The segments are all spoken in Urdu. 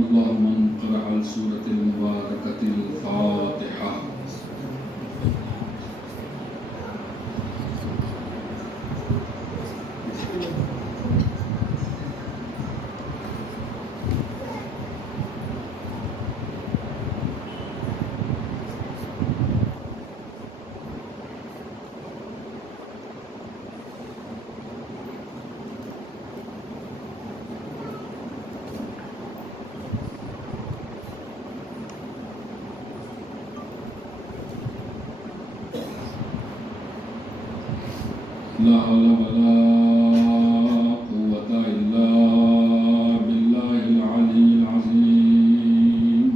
الله من قرأ السورة المباركة الفاتحة. لا حول ولا قوة إلا بالله العلي العظيم.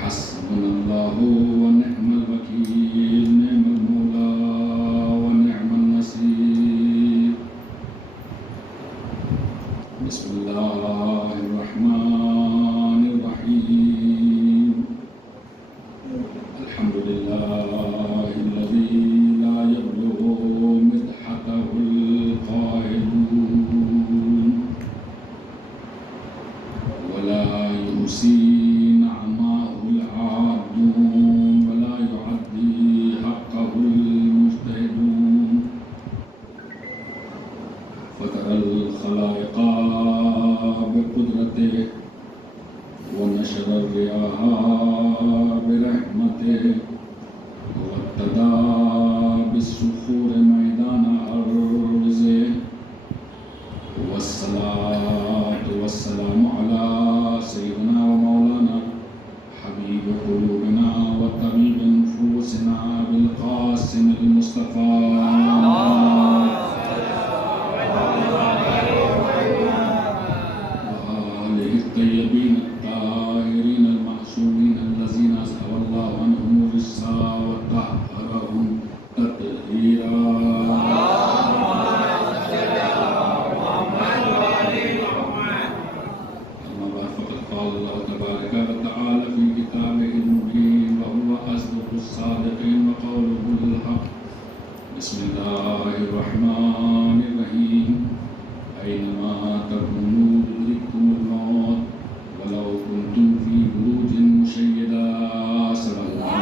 حسبنا الله ونعم الوكيل، نعم المولى ونعم النصير. بسم الله الرحمن الرحيم. الحمد لله الذي لا يبلغ مدحته القائلون ولا يحصي نعماه العادون ولا يعدي حقه المجتهدون. فطر الخلائق بقدرته ونشر الرياح برحمته وابتدى بالصخور ميدان أرضه. والصلاة والسلام على سيدنا ومولانا حبيب قلوبنا وطبيب نفوسنا بالقاسم المصطفى وآله الطيبين الطاهرين المعصومين الذين أذهب الله عنهم الرجس وطهرهم تطهيرا. أما بعد فقد قال الله تبارك وتعالى في كتابه المبين وهو أصدق الصادقين وقوله الحق. بسم الله الرحمن الرحيم. أينما تكونوا يدرككم الموت ولو كنتم في بروج مشيدة. صدق الله.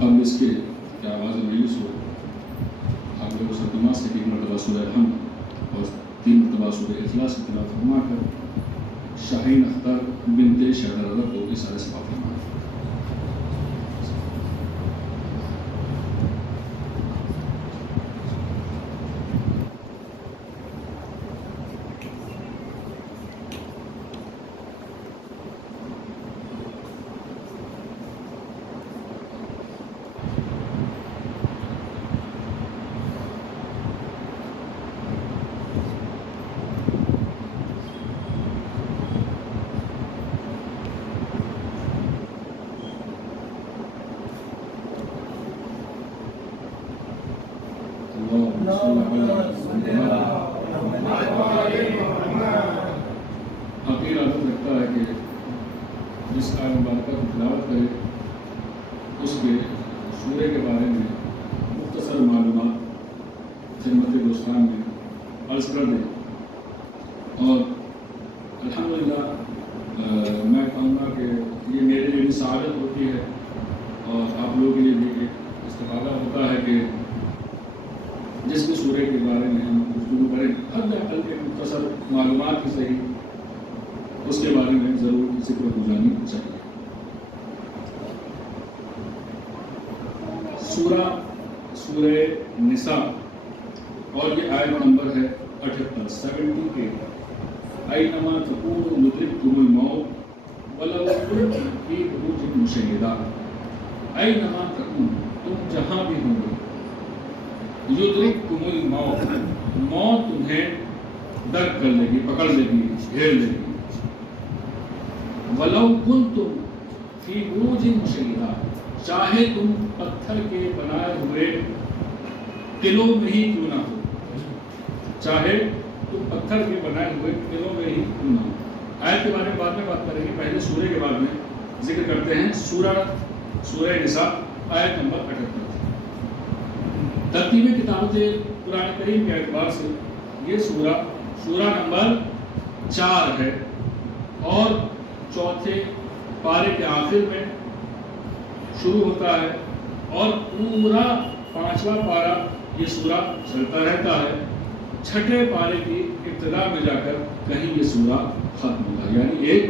اب اس کے کیا آواز ریلیز ہو آپ لوگ اسے دماغ سے 1 مرتبہ سورہ الحمد اور 3 مرتبہ سورہ اخلاص کی تلاوت فرما کر شاہین اختر بنت شہزادہ کو اس سارے ثواب فرمائیں. حقیر عادت رکھتا ہے کہ جس آیت مبارکہ کی تلاوت کرے اس کے سورے کے بارے میں مختصر معلومات خدمت دوستان میں عرض کر دیں. اور الحمدللہ میں کہوں گا کہ یہ میرے لیے بھی سعادت ہوتی ہے اور آپ لوگوں کے لیے بھی ایک استفادہ ہوتا ہے کہ جس بھی سورے کے بارے میں ہم گفتگو کریں حد اقل کے مختصر معلومات کی صحیح اس کے بارے میں ضرور ذکر ہو جانی چاہیے. سورہ نساء اور یہ آیت نمبر ہے 78 78. اینما تکونوا یدرککم الموت ولو کنتم فی بروج مشیدہ. اینما تکونوا تم جہاں بھی ہوں گے یدرککم الموت موت تمہیں درک کر لے گی پکڑ لے گی گھیر لے گی. ولو کنتم فی بروج مشیدہ چاہے تم پتھر کے بنائے ہوئے قلعوں میں ہی کیوں نہ ہو. چاہے تم پتھر کے بنائے ہوئے قلعوں میں ہی کیوں نہ ہو. آیت کے بارے میں بعد میں بات کریں گے. پہلے سورے کے بعد میں ذکر کرتے ہیں. سورہ نساء آیت نمبر 78. ترتیب کتابت قرآن کریم کے اعتبار سے یہ سورہ نمبر 4 ہے اور چوتھے پارے کے آخر میں شروع ہوتا ہے اور پورا 5واں پارہ یہ سورہ چلتا رہتا ہے. چھٹے پارے کی ابتدا میں جا کر کہیں یہ سورہ ختم ہوتا ہے، یعنی ایک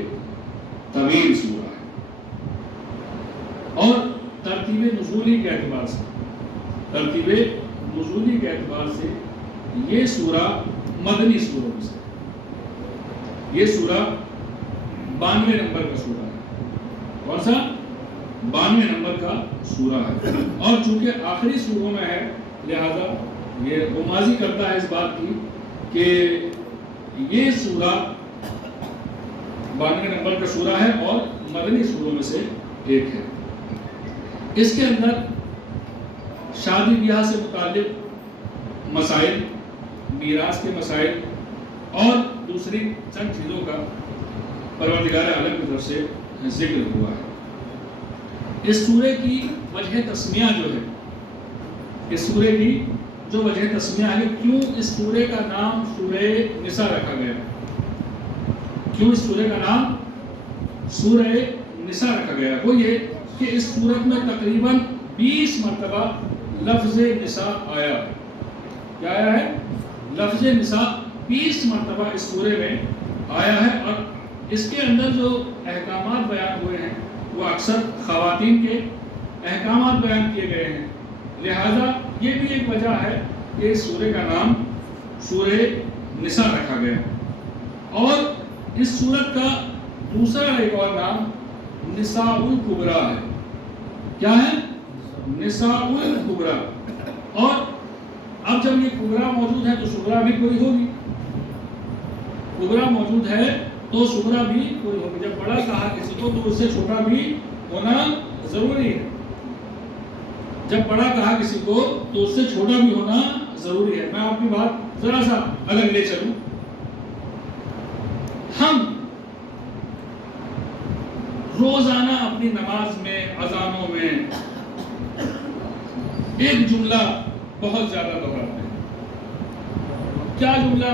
طویل سورہ ہے. اور ترتیب نزولی کے اعتبار سے یہ سورہ مدنی سوروں میں سے، یہ سورہ 92 نمبر کا سورہ ہے. کون سا؟ 92 نمبر کا سورہ ہے. اور چونکہ آخری سوروں میں ہے لہذا یہ غمازی کرتا ہے اس بات کی کہ یہ سورہ 92 نمبر کا سورہ ہے اور مدنی سوروں میں سے ایک ہے. اس کے اندر شادی بیاہ سے متعلق مسائل، میراث کے مسائل اور دوسری چند چیزوں کا پروردگار عالم کی طرف سے ذکر ہوا ہے. اس سورے کی وجہ تسمیہ جو ہے، اس سورے کی جو وجہ تسمیہ ہے، کیوں اس سورے کا نام سورہ نساء رکھا گیا، کیوں اس سورے کا نام سورہ نساء رکھا گیا، وہ یہ کہ اس سورت میں تقریباً 20 مرتبہ لفظ نساء آیا ہے. کیا آیا ہے؟ لفظ نساء 20 مرتبہ اس سورے میں آیا ہے. اور اس کے اندر جو احکامات بیان ہوئے ہیں وہ اکثر خواتین کے احکامات بیان کیے گئے ہیں. لہذا یہ بھی ایک وجہ ہے کہ اس سورے کا نام سورہ نساء رکھا گیا. اور اس سورت کا دوسرا ایک اور نام نساء الکبریٰ ہے. کیا ہے؟ نساء الکبریٰ. اور اب جب یہ کبریٰ موجود ہے تو صغریٰ بھی کوئی ہوگی، کبریٰ موجود ہے تو صغریٰ بھی کوئی ہوگی. جب بڑا کہا کسی کو تو اس سے چھوٹا بھی ہونا ضروری ہے. جب بڑا کہا کسی کو تو اس سے چھوٹا بھی ہونا ضروری ہے. میں آپ کی بات ذرا سا الگ لے چلوں. ہم روزانہ اپنی نماز میں، اذانوں میں ایک جملہ بہت زیادہ دہراتے ہیں. کیا جملہ؟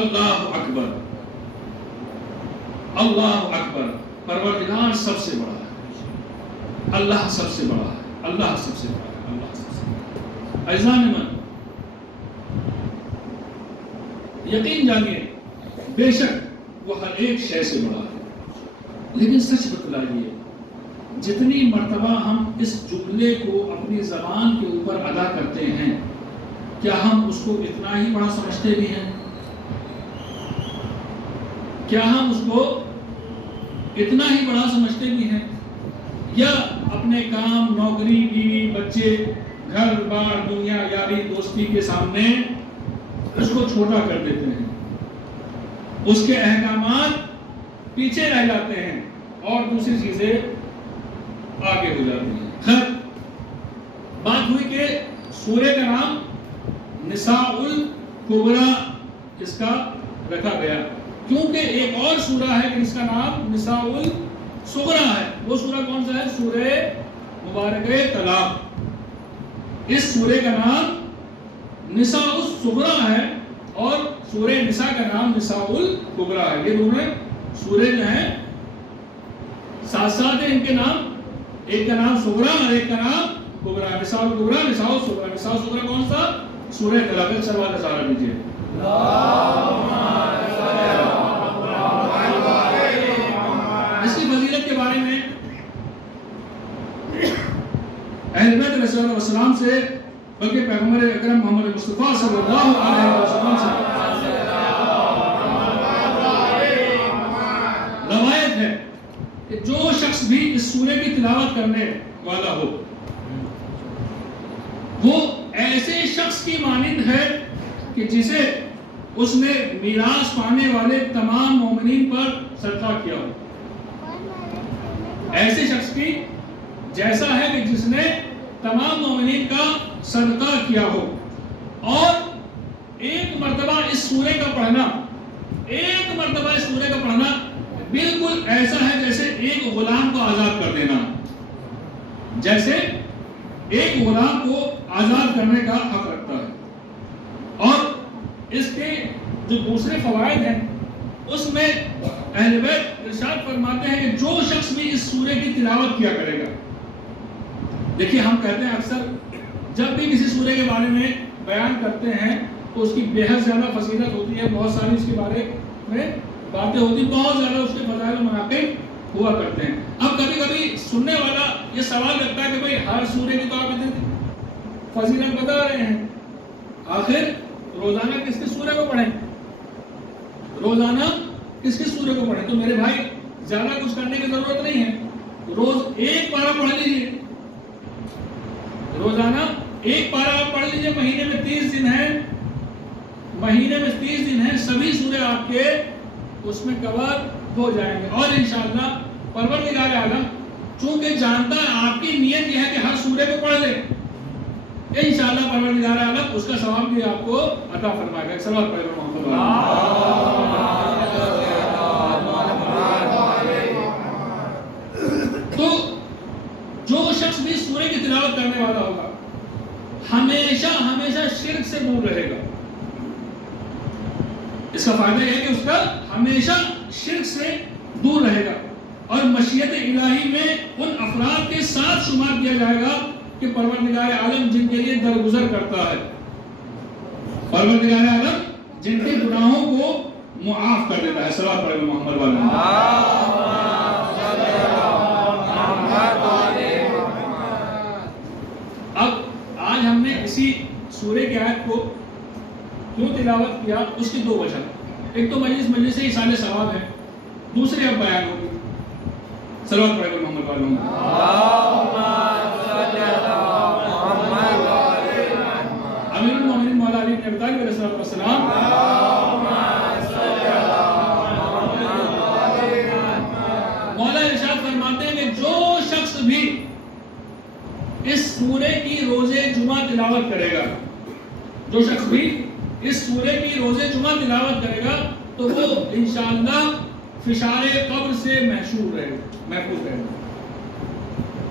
اللہ اکبر. اللہ اکبر. پروردگار سب سے بڑا ہے، اللہ سب سے بڑا ہے، اللہ سب سے بڑا ہے، اللہ سب سے بڑا ہے. عزیزان من، یقین جانیے بے شک وہ ہر ایک شے سے بڑا ہے، لیکن سچ بتلائیے جتنی مرتبہ ہم اس جملے کو اپنی زبان کے اوپر ادا کرتے ہیں کیا ہم اس کو اتنا ہی بڑا سمجھتے بھی ہیں؟ کیا ہم اس کو اتنا ہی بڑا سمجھتے بھی ہیں؟ یا اپنے کام، نوکری، بیوی، بچے، گھر بار، دنیا، یاری، دوستی کے سامنے اس کو چھوٹا کر دیتے ہیں، اس کے احکامات پیچھے رہ جاتے ہیں اور دوسری چیزیں آگے ہو جاتی ہیں. خیر، بات ہوئی کہ سورہ کا نام نساء الکبریٰ اس کا رکھا گیا کیونکہ ایک اور سورہ ہے کہ اس کا نام نساء الصغریٰ ہے. وہ سورہ کون سا ہے؟ سورہ مبارکہ طلاق. اس سورہ کا نام نساء الصغریٰ ہے اور سورہ نساء کا نام نساء الکبریٰ ہے. یہ دونوں سورہ جو ہیں ساتھ ساتھ ہیں، ان کے نام، ایک کا نام صغریٰ اور ایک کا نام کبریٰ. نساء الکبریٰ، نساء الصغریٰ. نساء الصغریٰ کون سا؟ سورہ طلاق. سروال اشارہ دیجیے. اس کی فضیلت کے بارے میں اہل بیت علیہ الصلوۃ والسلام سے، بلکہ پیغمبر اکرم محمد مصطفیٰ صلی اللہ علیہ وسلم سے روایت ہے کہ جو شخص بھی اس سورے کی تلاوت کرنے والا ہو وہ ایسے شخص کی مانند ہے کہ جسے اس نے میراث پانے والے تمام مومنین پر صدقہ کیا ہو. ایسے شخص کی جیسا ہے کہ جس نے تمام مومنین کا صدقہ کیا ہو. اور ایک مرتبہ اس سورے کا پڑھنا، ایک مرتبہ اس سورے کا پڑھنا بالکل ایسا ہے جیسے ایک غلام کو آزاد کر دینا، جیسے ایک غلام کو آزاد کرنے کا حق رکھتا ہے. اس کے جو دوسرے فوائد ہیں اس میں اہل بیت ارشاد فرماتے ہیں کہ جو شخص بھی اس سورے کی تلاوت کیا کرے گا. دیکھیے ہم کہتے ہیں اکثر جب بھی کسی سورے کے بارے میں بیان کرتے ہیں تو اس کی بے حد زیادہ فضیلت ہوتی ہے، بہت ساری اس کے بارے میں باتیں ہوتی ہیں، بہت زیادہ اس کے فضائل و مناقب ہوا کرتے ہیں. اب کبھی کبھی سننے والا یہ سوال کرتا ہے کہ بھئی ہر سورے کی تو آپ اتنی فضیلت بتا رہے ہیں، آخر روزانہ کس کس سورے کو پڑھیں؟ روزانہ کس کس سورے کو پڑھیں؟ تو میرے بھائی زیادہ کچھ کرنے کی ضرورت نہیں ہے، روز ایک پارہ پڑھ لیجیے، روزانہ ایک پارہ آپ پڑھ لیجیے. مہینے میں 30 دن ہیں، مہینے میں 30 دن ہیں، سبھی سورے آپ کے اس میں کور ہو جائیں گے. اور انشاءاللہ پروردگار عالم چونکہ جانتا ہے آپ کی نیت یہ ہے کہ ہر سورے کو پڑھ لیں، انشاءاللہ پروردگار عالم اس کا ثواب بھی آپ کو عطا فرمائے گا. ایک صلوات پڑھیں محمد. تو جو شخص بھی سورے کی تلاوت کرنے والا ہوگا ہمیشہ ہمیشہ شرک سے دور رہے گا. اس کا فائدہ یہ ہے کہ اس کا ہمیشہ شرک سے دور رہے گا اور مشیت الہی میں ان افراد کے ساتھ شمار کیا جائے گا کہ پروردگار عالم جن کے لیے درگزر کرتا ہے، پروردگار عالم جن کے گناہوں کو معاف کر دیتا ہے. صلوات پڑھیں محمد والے. اب آج ہم نے اسی سورے کی آیت کو کیوں تلاوت کیا، اس کی دو وجہ. ایک تو مجلس ایصال ثواب ہے، دوسری اب بیان ہوگی. صلوات پڑھیں محمد والے. امیر المومنین مولا علی بن ابی طالب علیہ السلام مولا ارشاد فرماتے ہیں کہ جو شخص بھی اس سورے کی روز جمعہ تلاوت کرے گا، جو شخص بھی اس سورے کی روز جمعہ تلاوت کرے گا تو وہ انشاءاللہ فشار قبر سے محفوظ رہے گا.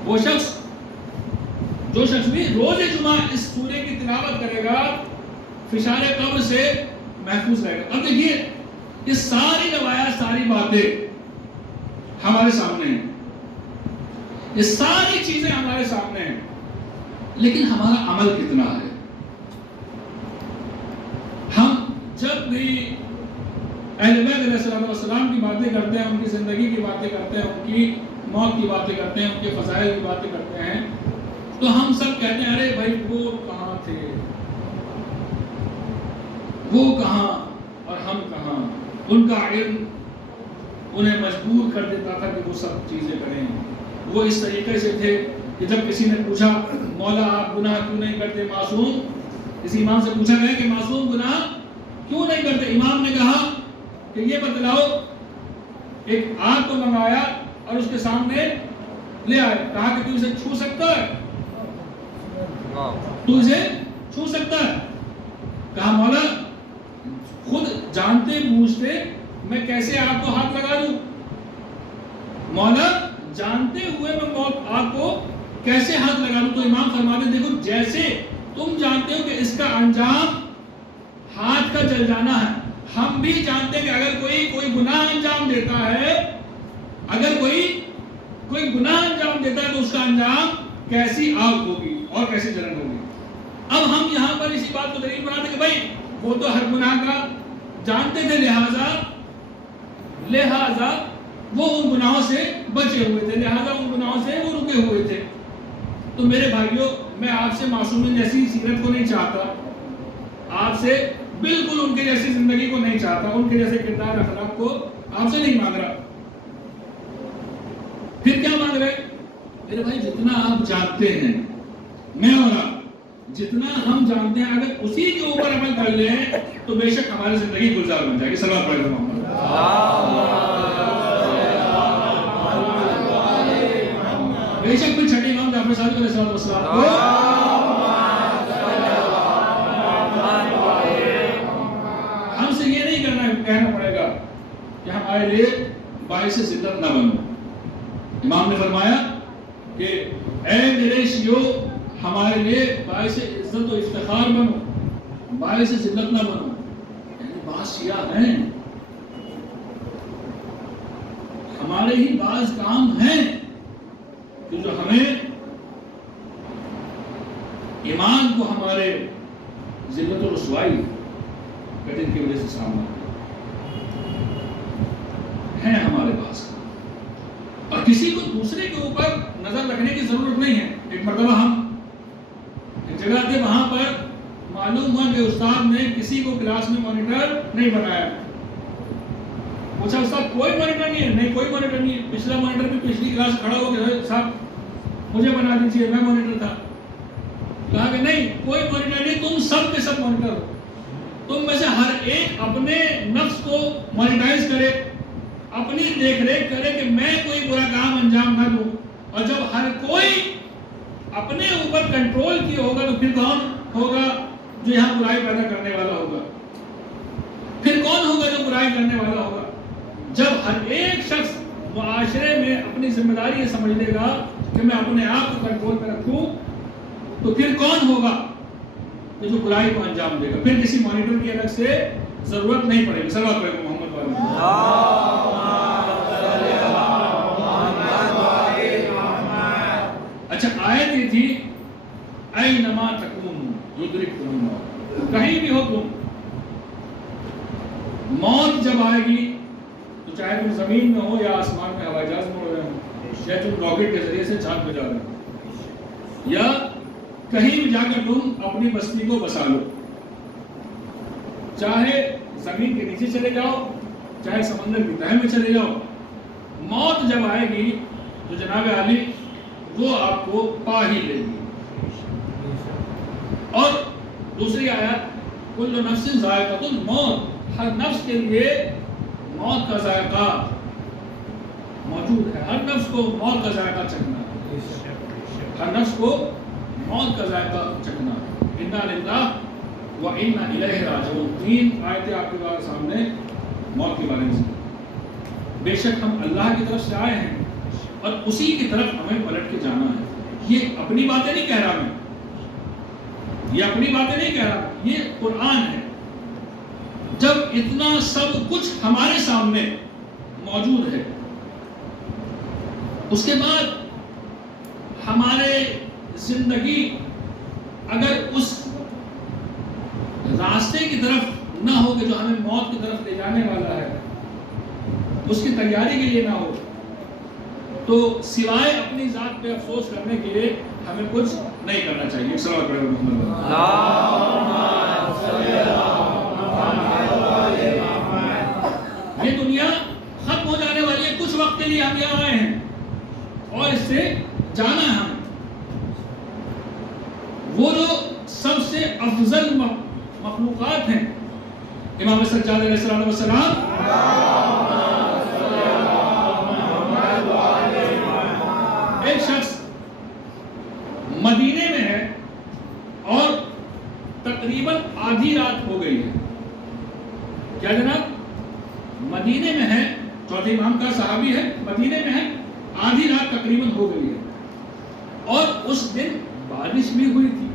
وہ شخص جو شخص بھی روز جمعہ اس سورے کی تلاوت کرے گا فشار قبر سے محفوظ رہے گا. اب دیکھیے یہ ساری روایات، ساری باتیں ہمارے سامنے ہیں، یہ ساری چیزیں ہمارے سامنے ہیں، لیکن ہمارا عمل کتنا ہے؟ ہم جب بھی اہل بیت علیہ السلام کی باتیں کرتے ہیں، ان کی زندگی کی باتیں کرتے ہیں، ان کی موت کی باتیں کرتے ہیں، ان کے فضائل کی باتیں کرتے ہیں، تو ہم سب کہتے ہیں ارے بھائی وہ کہاں تھے، وہ کہاں اور ہم کہاں. ان کا علم انہیں مجبور کر دیتا تھا کہ وہ سب چیزیں کریں. وہ اس طریقے سے تھے کہ جب کسی نے پوچھا مولا آپ گناہ کیوں نہیں کرتے معصوم، اس امام سے پوچھا گیا کہ معصوم گناہ کیوں نہیں کرتے، امام نے کہا کہ یہ بتلاؤ. ایک آگ کو منگایا اور اس کے سامنے لے آئے، کہا کہ تو اسے چھو سکتا ہے، تو اسے چھو سکتا ہے. کہا مولا خود جانتے بوجھتے میں کیسے آپ کو ہاتھ لگا دوں، مولا جانتے ہوئے میں آپ کو کیسے ہاتھ لگا دوں. تو امام فرماتے دیکھو جیسے تم جانتے ہو کہ اس کا انجام ہاتھ کا جل جانا ہے، ہم بھی جانتے ہیں کہ اگر کوئی گناہ انجام دیتا ہے، اگر کوئی گناہ انجام دیتا ہے تو اس کا انجام کیسی آگ ہوگی اور کیسی جلن ہوگی. اب ہم یہاں پر اسی بات کو دلیل بناتے کہ بھائی وہ تو ہر گناہ کا جانتے تھے، لہذا وہ ان گناہوں سے بچے ہوئے تھے، لہذا ان گناہوں سے وہ رکے ہوئے تھے. تو میرے بھائیوں میں آپ سے معصومین جیسی سیرت کو نہیں چاہتا، آپ سے بالکل ان کے جیسی زندگی کو نہیں چاہتا، ان کے جیسے کردار اخلاق کو آپ سے نہیں مانگ رہا. پھر کیا مانگ رہے؟ میرے بھائی جتنا آپ جانتے ہیں، میں اور آپ جتنا ہم جانتے ہیں، اگر اسی کے اوپر عمل کر لیں تو بے شک ہماری زندگی گلزار بن جائے گی. صلوات پڑھیں محمد. بے شک پھر چھٹے امام جعفر صادق علیہ السلام ہم سے یہ نہیں کہنا پڑے گا کہ ہمارے لیے باعث ذلت نہ بنو. امام نے فرمایا کہ اے میرے شیعو ہمارے لیے باعث عزت و افتخار بنو، باعث ذلت نہ بنو. معاشیات ہیں، ہمارے ہی بعض کام ہیں کہ جو ہمیں ایمان کو ہمارے ذلت و رسوائی جن کی وجہ سے سامنا ہے ہمارے پاس، اور کسی کو دوسرے کے اوپر نظر رکھنے کی ضرورت نہیں ہے۔ ایک مرتبہ ہم ایک جگہ تھے، وہاں پر معلوم ہوا کہ استاد نے کسی کو کلاس میں مانیٹر نہیں بنایا۔ پوچھا استاد کوئی مانیٹر نہیں ہے؟ نہیں کوئی مانیٹر نہیں ہے۔ پچھلا مانیٹر بھی پچھلی کلاس کھڑا ہو کے صاحب مجھے بنا دیجیے، میں مانیٹر تھا۔ کہا کہ نہیں کوئی مانیٹر نہیں، تم سب کے سب مانیٹر ہو۔ تم میں سے ہر ایک اپنے نفس کو مانیٹائز کرے، اپنی دیکھ ریکھ کرے کہ میں کوئی برا کام انجام نہ دوں۔ اور جب ہر کوئی اپنے اوپر کنٹرول کیا ہوگا تو پھر کون ہوگا جو یہاں برائی پیدا کرنے والا ہوگا؟ پھر کون ہوگا جو برائی کرنے والا ہوگا؟ جب ہر ایک شخص معاشرے میں اپنی ذمہ داری یہ سمجھ لے گا کہ میں اپنے آپ کو کنٹرول میں رکھوں، تو پھر کون ہوگا جو برائی کو انجام دے گا؟ پھر کسی مانیٹر کی الگ سے ضرورت نہیں پڑے گی۔ صلوات علیہ محمد اچھا آیت یہ تھی اینما تکونوا یدرککم الموت، کہیں بھی ہو تم، موت جب آئے گی تو چاہے تم زمین میں ہو یا آسمان میں ہوائی جہاز میں اڑ رہے ہو، یا تم راکٹ کے ذریعے سے چاند پہ جا رہے ہو، یا کہیں بھی جا کر تم اپنی بستی کو بسا لو، چاہے زمین کے نیچے چلے جاؤ چاہے سمندر کی تہہ میں چلے جاؤ، موت جب آئے گی تو جناب علی وہ آپ کو پا ہی لے گی۔ اور دوسری آیت کل نفس ذائقۃ الموت، ہر نفس کے لیے موت کا ذائقہ موجود ہے، ہر نفس کو موت کا ذائقہ چکھنا ہے، ہر نفس کو موت کا ذائقہ چکھنا۔ انا للہ و انا الیہ راجعون، تین آیتیں آپ کے سامنے موت کے بارے میں۔ بے شک ہم اللہ کی طرف سے آئے ہیں اور اسی کی طرف ہمیں پلٹ کے جانا ہے۔ یہ اپنی باتیں نہیں کہہ رہا میں، یہ اپنی باتیں نہیں کہہ رہا، یہ قرآن ہے۔ جب اتنا سب کچھ ہمارے سامنے موجود ہے، اس کے بعد ہمارے زندگی اگر اس راستے کی طرف نہ ہو کہ جو ہمیں موت کی طرف لے جانے والا ہے، اس کی تیاری کے لیے نہ ہو، تو سوائے اپنی ذات پہ افسوس کرنے کے لیے ہمیں کچھ نہیں کرنا چاہیے۔ صلوات پڑھیں محمد۔ یہ دنیا ختم ہو جانے والی ہے، کچھ وقت کے لیے ہم یہاں آئے ہیں اور اس سے جانا ہے ہمیں۔ وہ جو سب سے افضل مخلوقات ہیں، امام سجاد علیہ السلام، ایک شخص مدینے میں ہے اور تقریباً آدھی رات ہو گئی ہے۔ کیا جناب؟ مدینے میں ہے، چوتھے امام کا صحابی ہے، مدینے میں ہے، آدھی رات تقریباً ہو گئی ہے، اور اس دن بارش بھی ہوئی تھی،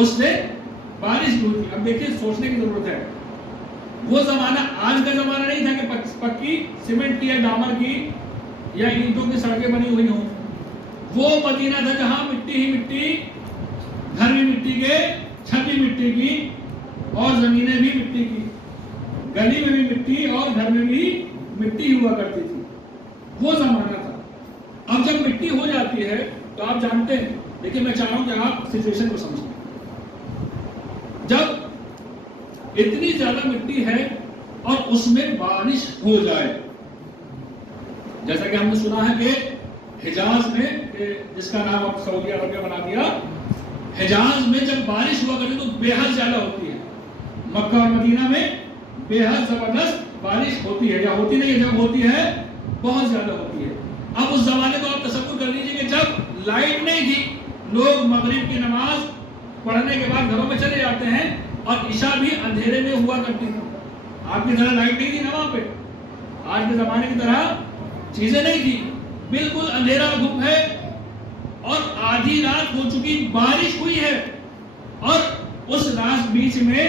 اس دن بارش بھی ہوئی تھی۔ اب دیکھیں سوچنے کی ضرورت ہے، وہ زمانہ آج کا زمانہ نہیں تھا کہ پکی سیمنٹ کی یا ڈامر کی یا اینٹوں کی سڑکیں بنی ہوئی ہوں۔ وہ مدینہ تھا جہاں مٹی ہی مٹی، گھر بھی مٹی کے، چھت بھی مٹی کی، اور زمینیں بھی مٹی کی، گلی میں بھی مٹی اور گھر میں بھی مٹی ہوا کرتی تھی۔ وہ زمانہ تھا۔ اب جب مٹی ہو جاتی ہے تو آپ جانتے ہیں، لیکن میں چاہ رہا ہوں کہ آپ سچویشن کو سمجھیں۔ جب اتنی زیادہ مٹی ہے اور اس میں بارش ہو جائے، جیسا کہ ہم نے سنا ہے کہ حجاز میں، جس کا نام اب سعودی عربیہ بنا دیا، حجاز میں جب بارش ہوا کرتی تو بے حد زیادہ ہوتی ہے۔ مکہ اور مدینہ میں بے حد زبردست بارش ہوتی ہے، یا ہوتی نہیں ہے، جب ہوتی ہے بہت زیادہ ہوتی ہے۔ اب اس زمانے کو آپ تصور کر لیجئے کہ جب لائٹ نہیں تھی، لوگ مغرب کی نماز پڑھنے کے بعد گھروں میں چلے جاتے ہیں، اور عشاء بھی اندھیرے میں ہوا کرتی تھی۔ آپ کی طرح لائٹ نہیں تھی نا وہاں پہ، آج کے زمانے کی طرح چیزیں نہیں تھی، بالکل اندھیرا دھوپ ہے، اور آدھی رات ہو چکی، بارش ہوئی ہے، اور اس رات بیچ میں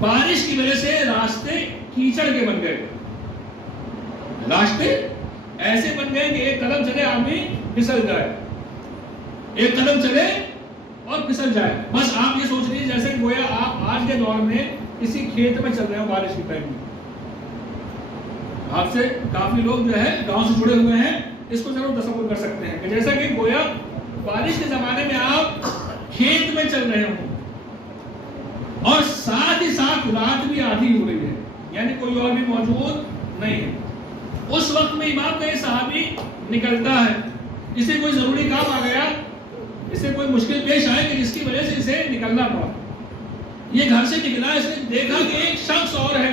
بارش کی وجہ سے راستے کیچڑ کے بن گئے، راستے ایسے بن گئے کہ ایک قدم چلے آدمی پھسل جائے، ایک قدم چلے اور پھسل جائے۔ بس آپ یہ سوچ لیجیے جیسے گویا آپ آج کے دور میں کسی کھیت میں چل رہے ہو بارش کے ٹائم میں۔ آپ سے کافی لوگ جو ہے گاؤں سے جڑے ہوئے ہیں، اس کو ضرور تصور کر سکتے ہیں کہ جیسا کہ گویا بارش کے زمانے میں آپ کھیت میں چل رہے ہوں اور ساتھ ہی ساتھ رات بھی آدھی ہو رہی ہے، یعنی کوئی اور بھی موجود نہیں ہے۔ اس وقت میں امام کا یہ صحابی نکلتا ہے، اسے کوئی ضروری کام آ گیا، اسے کوئی مشکل پیش آئے کہ جس کی وجہ سے اسے نکلنا پڑا۔ یہ گھر سے نکلا، اس نے دیکھا کہ ایک شخص اور ہے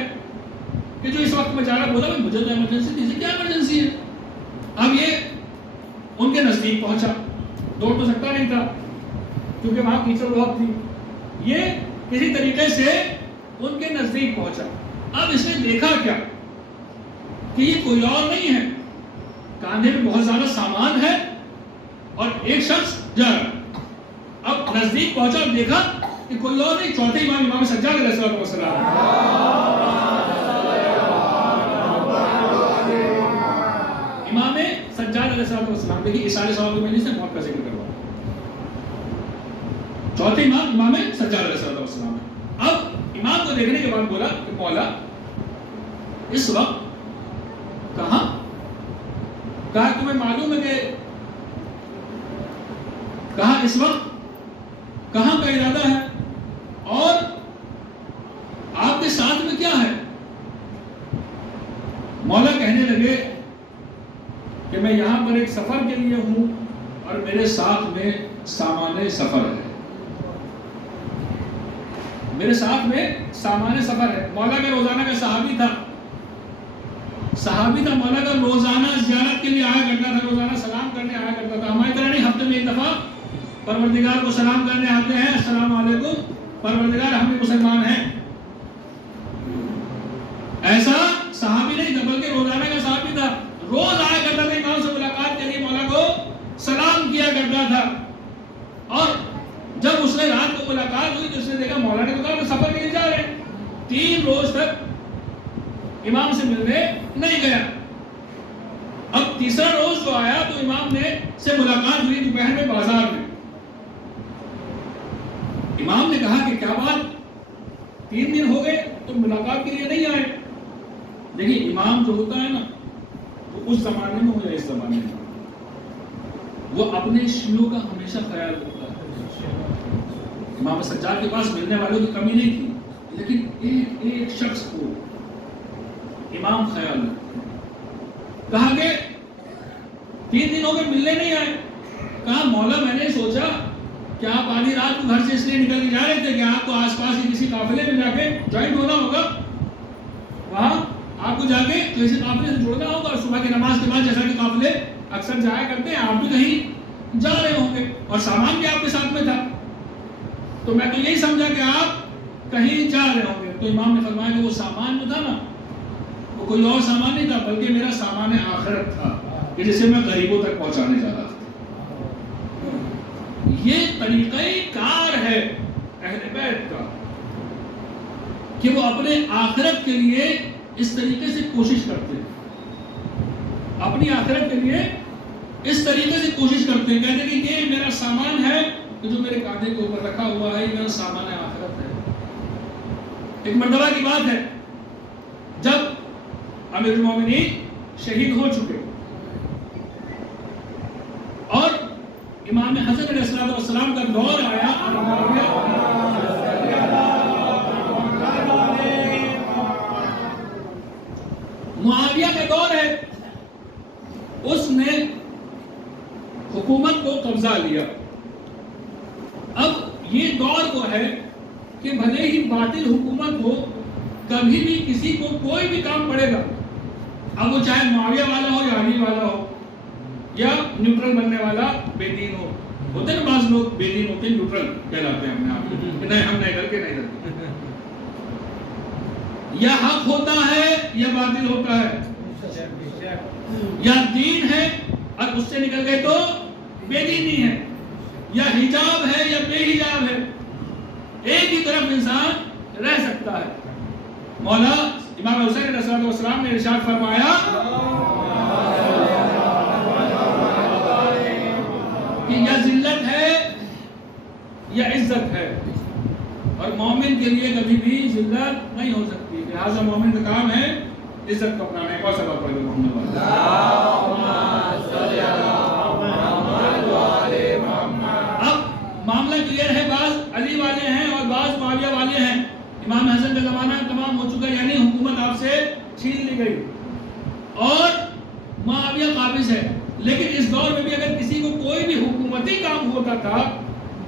کہ جو اس وقت میں جا رہا، بولا مجھے تو ایمرجنسی تھی، اسے کیا ایمرجنسی ہے؟ اب یہ ان کے نزدیک پہنچا، دوڑ تو سکتا نہیں تھا کیونکہ وہاں کیچڑ بہت تھی، یہ کسی طریقے سے ان کے نزدیک پہنچا۔ اب اس نے دیکھا کیا کہ یہ کوئی اور نہیں ہے، کاندھے میں بہت زیادہ سامان ہے اور ایک شخص جا رہا۔ اب نزدیک پہنچا اور دیکھا کہ کوئی اور نہیں، چوتھے امام، امام سجاد علیہ السلام۔ امام سجاد علیہ السلام، دیکھیے اشارے ثواب کی مجلس سے موت کا ذکر کروا، چوتھے امام امام سجاد علیہ السلام۔ اب امام کو دیکھنے کے بعد بولا کہ مولا اس وقت کہاں؟ کہا تمہیں معلوم ہے کہ کہا اس وقت کہاں کا ارادہ ہے اور آپ کے ساتھ میں کیا ہے؟ مولا کہنے لگے کہ میں یہاں پر ایک سفر کے لیے ہوں اور میرے ساتھ میں سامان سفر ہے، میرے ساتھ میں سامان سفر ہے۔ مولا کا روزانہ کا صحابی تھا، مولا کا روزانہ زیارت کے لیے آیا کرتا تھا، روزانہ سلام کرنے آیا کرتا تھا۔ ہماری طرح نہیں، ہفتے میں ایک دفعہ پروردگار کو سلام کرنے آتے ہیں، السلام علیکم پروردگار ہم بھی مسلمان ہیں، ایسا صحابی نہیں تھا، بلکہ روزانہ کا صحابی تھا، روز آیا کرتا تھا امام سے ملاقات کے لیے، مولا کو سلام کیا کرتا تھا۔ اور جب اس نے رات کو ملاقات ہوئی تو اس نے دیکھا مولا نے تو کہا سفر کے لیے جا رہے ہیں، 3 روز تک امام سے ملنے نہیں گیا۔ اب تیسرا روز جو آیا تو امام نے سے ملاقات ہوئی دوپہر میں بازار میں۔ امام نے کہا کہ کیا بات، 3 دن ہو گئے تم ملاقات کے لیے نہیں آئے؟ دیکھیں امام جو ہوتا ہے نا، وہ اس زمانے میں ہو یا اس زمانے میں، وہ اپنے شیعوں کا ہمیشہ خیال رکھتا ہے۔ امام سجاد کے پاس ملنے والوں کی کمی نہیں تھی، لیکن ایک ایک شخص کو امام خیال رکھتے ہیں۔ کہا کہ 3 دن ہو گئے ملنے نہیں آئے۔ کہا مولا میں نے سوچا کہ آپ آدھی رات کو گھر سے اس لیے نکل کے جا رہے تھے کہ آپ کو آس پاس کے کسی قافلے میں جا کے جوائنٹ ہونا ہوگا، وہاں آپ کو جا کے کسی قافلے سے جڑنا ہوگا، اور صبح کی نماز کے بعد جیسا کہ قافلے اکثر جایا کرتے ہیں آپ بھی کہیں جا رہے ہوں گے اور سامان بھی آپ کے ساتھ میں تھا، تو میں تو یہی سمجھا کہ آپ کہیں جا رہے ہوں گے۔ تو امام نے فرمایا کہ وہ سامان جو تھا نا، وہ کوئی اور سامان نہیں تھا بلکہ میرا سامان آخرت تھا کہ جسے میں غریبوں تک پہنچانے جا رہا تھا۔ یہ طریقہ کار ہے اہل بیت کا کہ وہ اپنے آخرت کے لیے اس طریقے سے کوشش کرتے ہیں، اپنی آخرت کے لیے اس طریقے سے کوشش کرتے ہیں، کہتے ہیں کہ یہ میرا سامان ہے کہ جو میرے کاندھے کے اوپر رکھا ہوا ہے، یہ میرا سامان آخرت ہے۔ ایک مرتبہ کی بات ہے جب امیر المومنین شہید ہو چکے اور امام حسن علیہ السلام کا دور آیا، معاویہ کا دور ہے، اس نے حکومت کو قبضہ لیا۔ اب یہ دور کو ہے کہ بھلے ہی باطل حکومت ہو، کبھی بھی کسی کو کوئی بھی کام پڑے گا، اب وہ چاہے معاویہ والا ہو یا علی والا ہو یا نیوٹرل بننے والا بے دین ہو، ہوتے ہیں نا بعض لوگ بے دین ہوتے ہیں، نیوٹرل کہلاتے ہیں اپنے آپ کو کہ نہیں ہم نہیں کر کے نہیں کرتے، یا حق ہوتا ہے یا باطل ہوتا ہے، یا دین ہے اور اس سے نکل گئے تو بے دینی ہے، یا حجاب ہے یا بے حجاب ہے، ایک ہی طرف انسان رہ سکتا ہے. مولا امام حسین علیہ السلام نے ارشاد فرمایا کہ یا ذلت ہے یا عزت ہے، اور مومن کے لیے کبھی بھی ذلت نہیں ہو سکتی. لہٰذا مومن کا کام ہے عزت کو اپنانا. ایک اور سبق پڑھ لو محمد. اب معاملہ کلیئر ہے، بعض علی والے ہیں اور بعض معاویہ والے ہیں. امام حسن کا زمانہ تمام ہو چکا، یعنی حکومت آپ سے چھین لی گئی اور معاویہ قابض ہے. لیکن اس دور میں بھی اگر کسی کو کوئی بھی حکومتی کام ہوتا تھا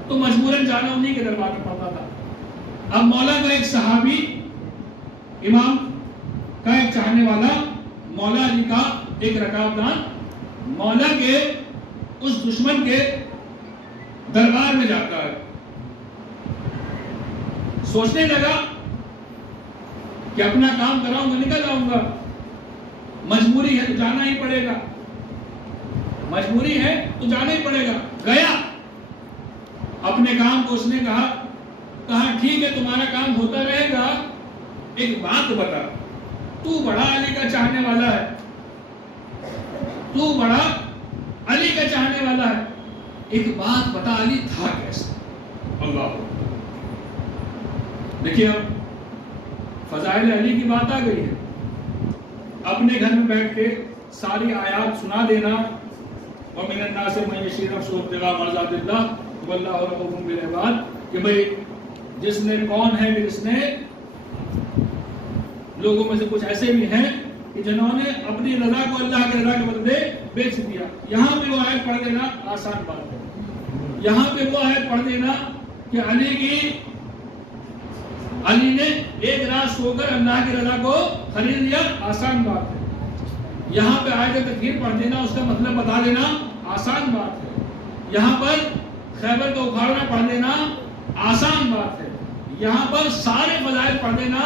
تو مجبوراً جانا انہی کے دربار میں پڑتا تھا. اب مولا کا ایک صحابی، امام کا ایک چاہنے والا، مولا علی کا ایک رکابدان، مولا کے اس دشمن کے دربار میں جاتا ہے. سوچنے لگا کہ اپنا کام کراؤں گا، نکل آؤں گا، مجبوری ہے تو جانا ہی پڑے گا، مجبوری ہے تو جانا ہی پڑے گا. گیا، اپنے کام کو اس نے کہا ٹھیک ہے تمہارا کام ہوتا رہے گا، ایک بات بتا، تو بڑا علی کا چاہنے والا ہے، تو بڑا علی کا چاہنے والا ہے، ایک بات بتا علی تھا کیسا؟ اللہ. دیکھیے اب فضائل علی کی بات آ گئی ہے. اپنے گھر میں بیٹھ کے ساری آیات سنا دینا، وَمِنَ النَّاسِ مَن يَشْتَرِي نَفْسَهُ ابْتِغَاءَ مَرْضَاتِ اللَّهِ وَاللَّهُ رَءُوفٌ بِالْعِبَادِ، کہ بھئی جس نے کون ہے کہ جس نے لوگوں میں سے کچھ ایسے بھی ہیں کہ جنہوں نے اپنی رضا کو اللہ کے رضا کے بدلے بیچ دیا. یہاں پہ وہ آیت پڑھ دینا آسان بات ہے. یہاں پہ وہ آیت پڑھ دینا کہ علی نے ایک رات سو کر اللہ کی رضا کو خرید لیا، آسان بات ہے. یہاں پہ آیت تکفیر پڑھ دینا، اس کا مطلب بتا دینا، آسان بات ہے. یہاں پر خیبر کو اکھاڑنا پڑھ دینا، آسان بات ہے. یہاں پر سارے فضائل پڑھ دینا،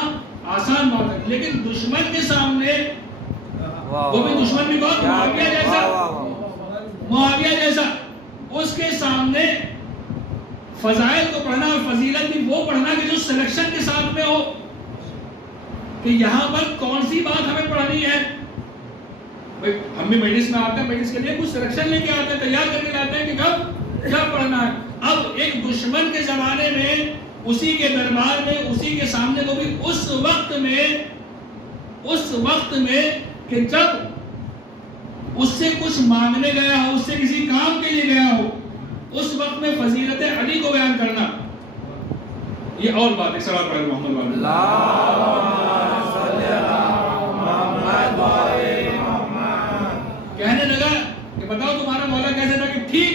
آسان بات ہے. لیکن دشمن کے سامنے، وہ بھی دشمن بھی بہت معاویہ جیسا، اس کے سامنے فضائل کو پڑھنا اور فضیلت بھی وہ پڑھنا کہ جو سلیکشن کے ساتھ میں ہو، کہ یہاں پر کون سی بات ہمیں پڑھنی ہے. ہم بھی مجلس میں آتے ہیں، مجلس کے لیے کچھ سلیکشن لے کے آتے ہیں، تیار کر کے لاتے ہیں کہ کب کیا پڑھنا ہے. اب ایک دشمن کے زمانے میں، اسی کے دربار میں، اسی کے سامنے، وہ بھی اس وقت میں کہ جب اس سے کچھ مانگنے گیا ہو، اس سے کسی کام کے لیے گیا ہو، اس وقت میں فضیلت علی کو بیان کرنا، یہ اور بات ہے. سوال پڑھ محمد والے کہنے لگا کہ بتاؤ تمہارا مولا کیسے تھا؟ کہ ٹھیک،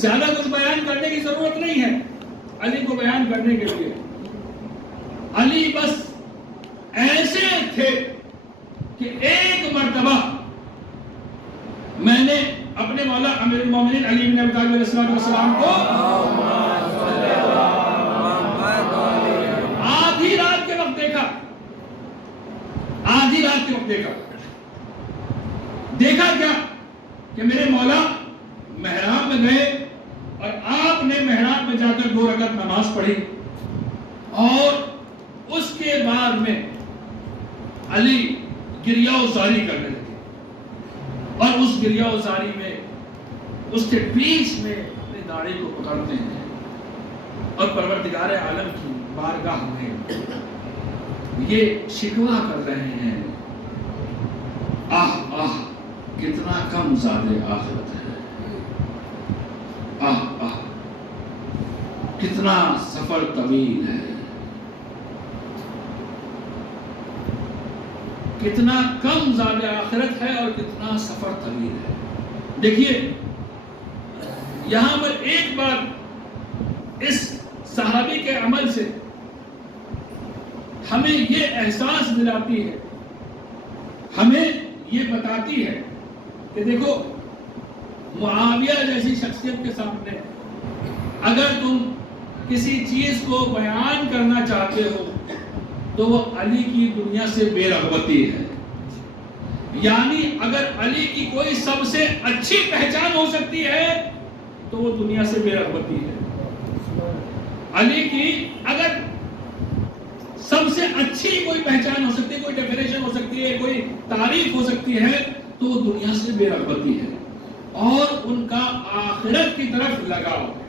زیادہ کچھ بیان کرنے کی ضرورت نہیں ہے علی کو بیان کرنے کے لیے. علی بس ایسے تھے کہ ایک مرتبہ میں نے اپنے مولا امیر المومنین علی بن ابی طالب علیہ السلام کو آدھی رات کے وقت دیکھا. آدھی رات کے وقت دیکھا کیا کہ میرے مولا محراب میں گئے اور آپ نے محراب میں جا کر 2 رکعت نماز پڑھی، اور اس کے بعد میں علی گریہ و زاری کرنے لگے، اور اس گریہ و زاری میں اس کے بیچ میں اپنی داڑھی کو پکڑتے ہیں اور پروردگار عالم کی بارگاہ میں یہ شکوہ کر رہے ہیں، آہ آہ کتنا کم زاد آخرت ہے، آہ آہ کتنا سفر طویل ہے، کتنا کم زاد آخرت ہے اور کتنا سفر طویل ہے. دیکھیے یہاں پر ایک بات اس صحابی کے عمل سے ہمیں یہ احساس دلاتی ہے، ہمیں یہ بتاتی ہے کہ دیکھو معاویہ جیسی شخصیت کے سامنے اگر تم کسی چیز کو بیان کرنا چاہتے ہو تو وہ علی کی دنیا سے بے رغبتی ہے. یعنی اگر علی کی کوئی سب سے اچھی پہچان ہو سکتی ہے تو وہ دنیا سے بے رغبتی ہے. علی کی اگر سب سے اچھی کوئی پہچان ہو سکتی ہے، کوئی ڈیفینیشن ہو سکتی ہے، کوئی تعریف ہو سکتی ہے، تو وہ دنیا سے بے رغبتی ہے اور ان کا آخرت کی طرف لگاؤ ہے۔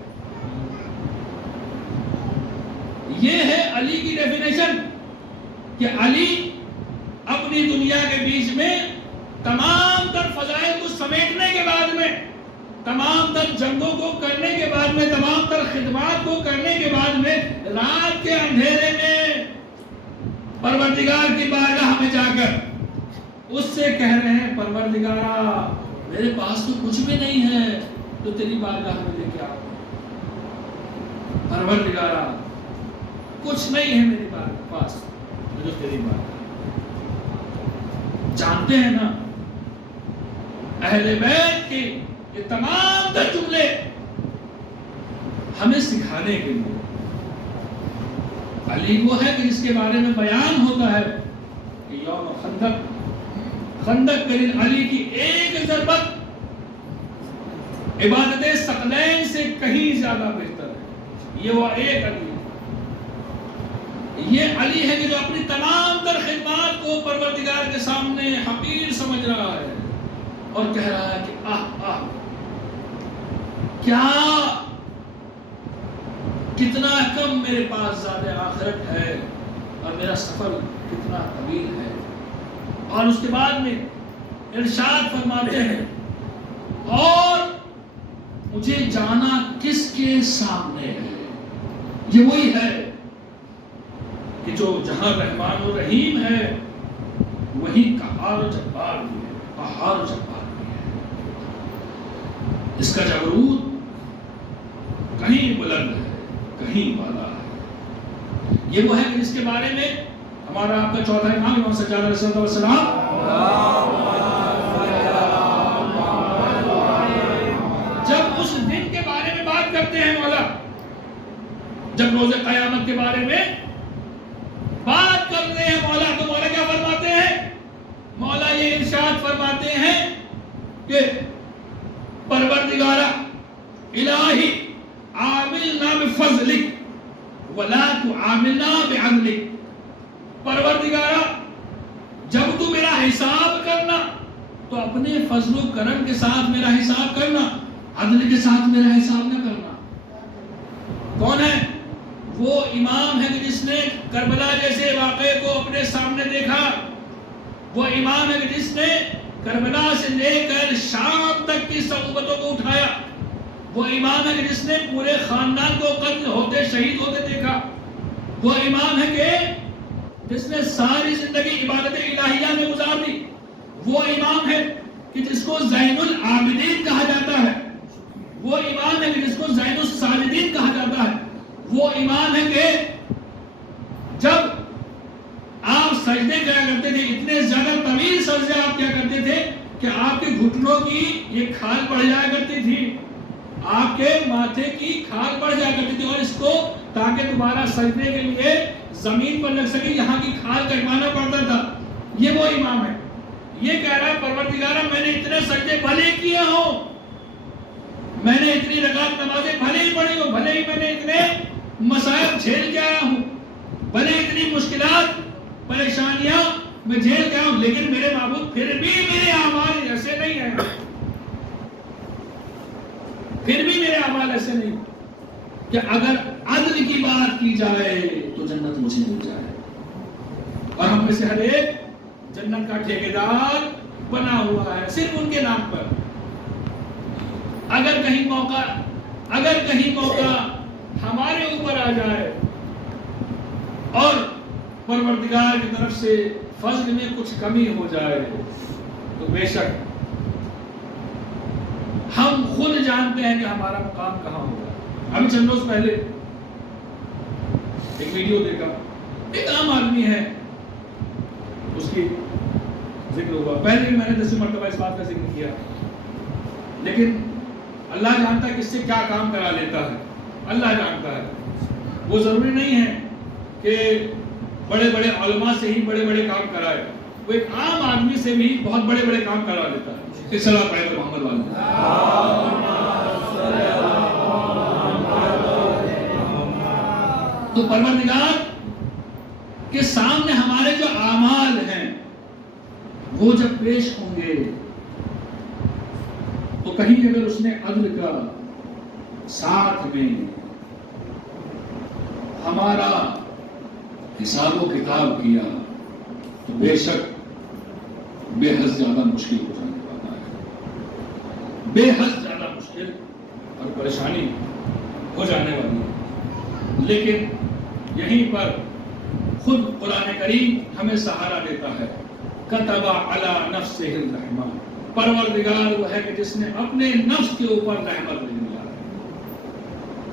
یہ ہے علی کی ڈیفینیشن کہ علی اپنی دنیا کے بیچ میں تمام تر فضائل کو سمیٹنے کے بعد میں، تمام تر جنگوں کو کرنے کے بعد میں، تمام تر خدمات کو کرنے کے بعد میں، رات کے اندھیرے میں پروردگار کی بارگاہ میں جا کر اس سے کہہ رہے ہیں پروردگارا میرے پاس تو کچھ بھی نہیں ہے تو تیری بارگاہ میں لے کے آؤ، پروردگارا کچھ نہیں ہے میرے پاس جو تیری بارگاہ۔ جانتے ہیں نا اہل بیت کے یہ تمام تر جملے ہمیں سکھانے کے لیے، علی وہ ہے کہ جس کے بارے میں بیان ہوتا ہے کہ یوم خندق کرن علی کی ایک ضربت عبادت ثقلین سے کہیں زیادہ بہتر ہے۔ یہ وہ ایک علی ہے، یہ علی ہے کہ جو اپنی تمام تر خدمات کو پروردگار کے سامنے حقیر سمجھ رہا ہے اور کہہ رہا ہے کہ آہ کیا کتنا کم میرے پاس زیادہ آخرت ہے اور میرا سفر کتنا طویل ہے۔ اور اس کے بعد میں ارشاد فرماتے ہیں اور مجھے جانا کس کے سامنے ہے؟ یہ وہی ہے کہ جو جہاں رحمان و رحیم ہے وہی قہار و جبار بھی ہے، قہار و جبار بھی ہے۔ اس کا جبروت کہیں بلند ہے، کہیں بالا ہے۔ یہ وہ ہے کہ جس کے بارے میں ہمارا آپ کا چوتھا امام امام سجاد علیہ السلام جب اس دن کے بارے میں بات کرتے ہیں، مولا جب روز قیامت کے بارے میں بات کرتے ہیں مولا، تو مولا کیا فرماتے ہیں؟ مولا یہ ارشاد فرماتے ہیں کہ پروردگارا الہی عاملنا بفضلک ولا تعاملنا بعدلک، پروردگارا جب تو میرا حساب کرنا تو اپنے فضل و کرم کے ساتھ میرا حساب کرنا، عدل کے ساتھ میرا حساب نہ کرنا۔ کون ہے؟ وہ امام ہے کہ جس نے کربلا جیسے واقعے کو اپنے سامنے دیکھا، وہ امام ہے کہ جس نے کربلا سے لے کر شام تک کی صعوبتوں کو اٹھایا، وہ امام ہے کہ جس نے پورے خاندان کو قتل ہوتے شہید ہوتے دیکھا، وہ امام ہے کہ جس نے ساری زندگی عبادت الہیہ میں گزار دی، وہ امام ہے کہ جس کو زین العابدین کہا جاتا ہے، وہ امام ہے کہ جس کو زین الساجدین کہا جاتا ہے، وہ امام ہے کہ جب آپ سجدے کیا کرتے تھے، اتنے زیادہ طویل سجدے آپ کیا کرتے تھے کہ آپ کے گھٹنوں کی یہ کھال پڑ جایا کرتی تھی، آپ کے ماتھے کی کھال پڑ جایا کرتی تھی، اور اس کو تاکہ دوبارہ سجدے کے لیے زمین پر لگ سکے یہاں کی کھال کٹوانا پڑتا تھا۔ یہ وہ امام ہے، یہ کہہ رہا ہے پروردگارا میں نے اتنے سجدے بھلے کیے ہوں، میں نے اتنی رکعت نمازیں بھلے ہی پڑھی ہوں، بھلے ہی میں نے اتنے مسائل جھیل کے آیا ہوں، بھلے اتنی مشکلات پریشانیاں میں جھیل کے آیا ہوں، لیکن میرے معبود پھر بھی میرے اعمال ایسے نہیں ہیں، پھر بھی میرے اعمال ایسے نہیں کہ اگر عدل کی بات کی جائے تو جنت مجھے مل جائے، اور ہم میں سے ہر ایک جنت کا ٹھیکیدار بنا ہوا ہے صرف ان کے نام پر۔ اگر کہیں موقع ہمارے اوپر آ جائے اور پروردگار کی طرف سے فضل میں کچھ کمی ہو جائے تو بے شک ہم خود جانتے ہیں کہ ہمارا مقام کہاں ہوگا۔ ابھی چند روز پہلے ایک ویڈیو دیکھا، ایک عام آدمی ہے، اس کی ذکر ہوا، پہلے بھی میں نے 10 مرتبہ اس بات کا ذکر کیا، لیکن اللہ جانتا ہے کس سے کیا کام کرا لیتا ہے، اللہ جانتا ہے۔ وہ ضروری نہیں ہے کہ بڑے بڑے علماء سے ہی بڑے بڑے کام کرائے، وہ ایک عام آدمی سے بھی بہت بڑے بڑے کام کرا لیتا ہے۔ کہ صلاۃ پڑھیں تو محمد والے تو پروردگار کے سامنے ہمارے جو اعمال ہیں وہ جب پیش ہوں گے تو کہیں اگر اس نے عدل کا ساتھ میں ہمارا حساب و کتاب کیا تو بے شک بے حد زیادہ مشکل ہو جانے والا ہے، بے حد زیادہ مشکل اور پریشانی ہو جانے والی ہے۔ لیکن یہیں پر خود قرآن کریم ہمیں سہارا دیتا ہے، کتب علی نفسہ الرحمہ، پروردگار وہ ہے کہ جس نے اپنے نفس کے اوپر رحمت لے لیا ہے،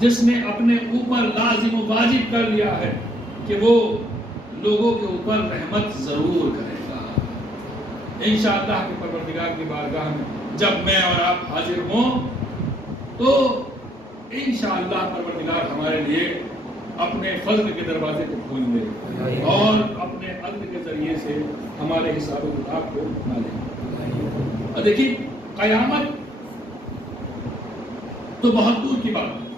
جس نے اپنے اوپر لازم و واجب کر لیا ہے کہ وہ لوگوں کے اوپر رحمت ضرور کرے گا۔ انشاءاللہ کہ پروردگار کی بارگاہ میں جب میں اور آپ حاضر ہوں تو انشاءاللہ پروردگار ہمارے لیے اپنے فضل کے دروازے کو کھول دے اور اپنے عدل کے ذریعے سے ہمارے حساب و کتاب کو نہ لے۔ اور دیکھیے قیامت تو بہت دور کی بات ہے،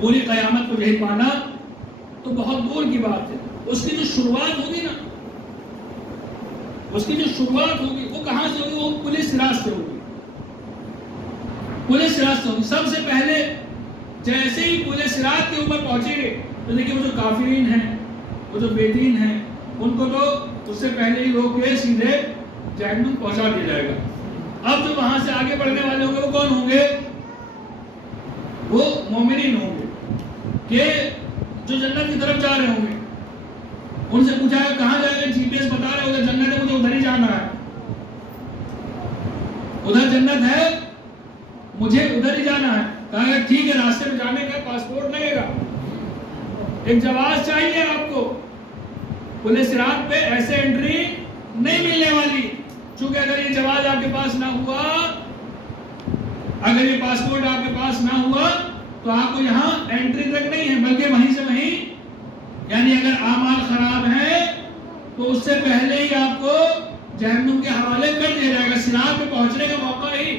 پوری قیامت کو نہیں پانا تو بہت دور کی بات ہے۔ اس کی جو شروعات ہوگی نا، اس کی جو شروعات ہوگی وہ کہاں سے ہوگی؟ وہ پولیس راج سے ہوگی، پولیس راج سے ہوگی۔ سب سے پہلے جیسے ہی پولیس راج کے اوپر پہنچے گے تو دیکھیے وہ جو کافرین ہیں، وہ جو بے دین ہیں، ان کو تو اس سے پہلے ہی روک کے سیدھے جہنم پہنچا دیا جائے گا۔ اب جو وہاں سے آگے بڑھنے والے ہوں گے وہ کون ہوں گے؟ وہ مومنین ہوں گے کہ جو جنت کی طرف جا رہے ہوں گے۔ ان سے پوچھا ہے کہاں جائے گا؟ جی پی ایس بتا رہے ادھر جنت ہے، مجھے ادھر ہی جانا ہے، ادھر جنت ہے مجھے ادھر ہی جانا ہے۔ کہا کہ ٹھیک ہے، راستے میں جانے کا پاسپورٹ لگے گا، ایک جواز چاہیے آپ کو۔ پولیس رات پہ ایسے انٹری نہیں ملنے والی، چونکہ اگر یہ جواز آپ کے پاس نہ ہوا، اگر یہ پاسپورٹ آپ کے پاس نہ ہوا تو آپ کو یہاں انٹری تک نہیں ہے، بلکہ وہیں سے وہیں، یعنی اگر اعمال خراب ہیں تو اس سے پہلے ہی آپ کو جہنم کے حوالے کر دیا جائے گا۔ صراط پہ پہنچنے کا موقع ہی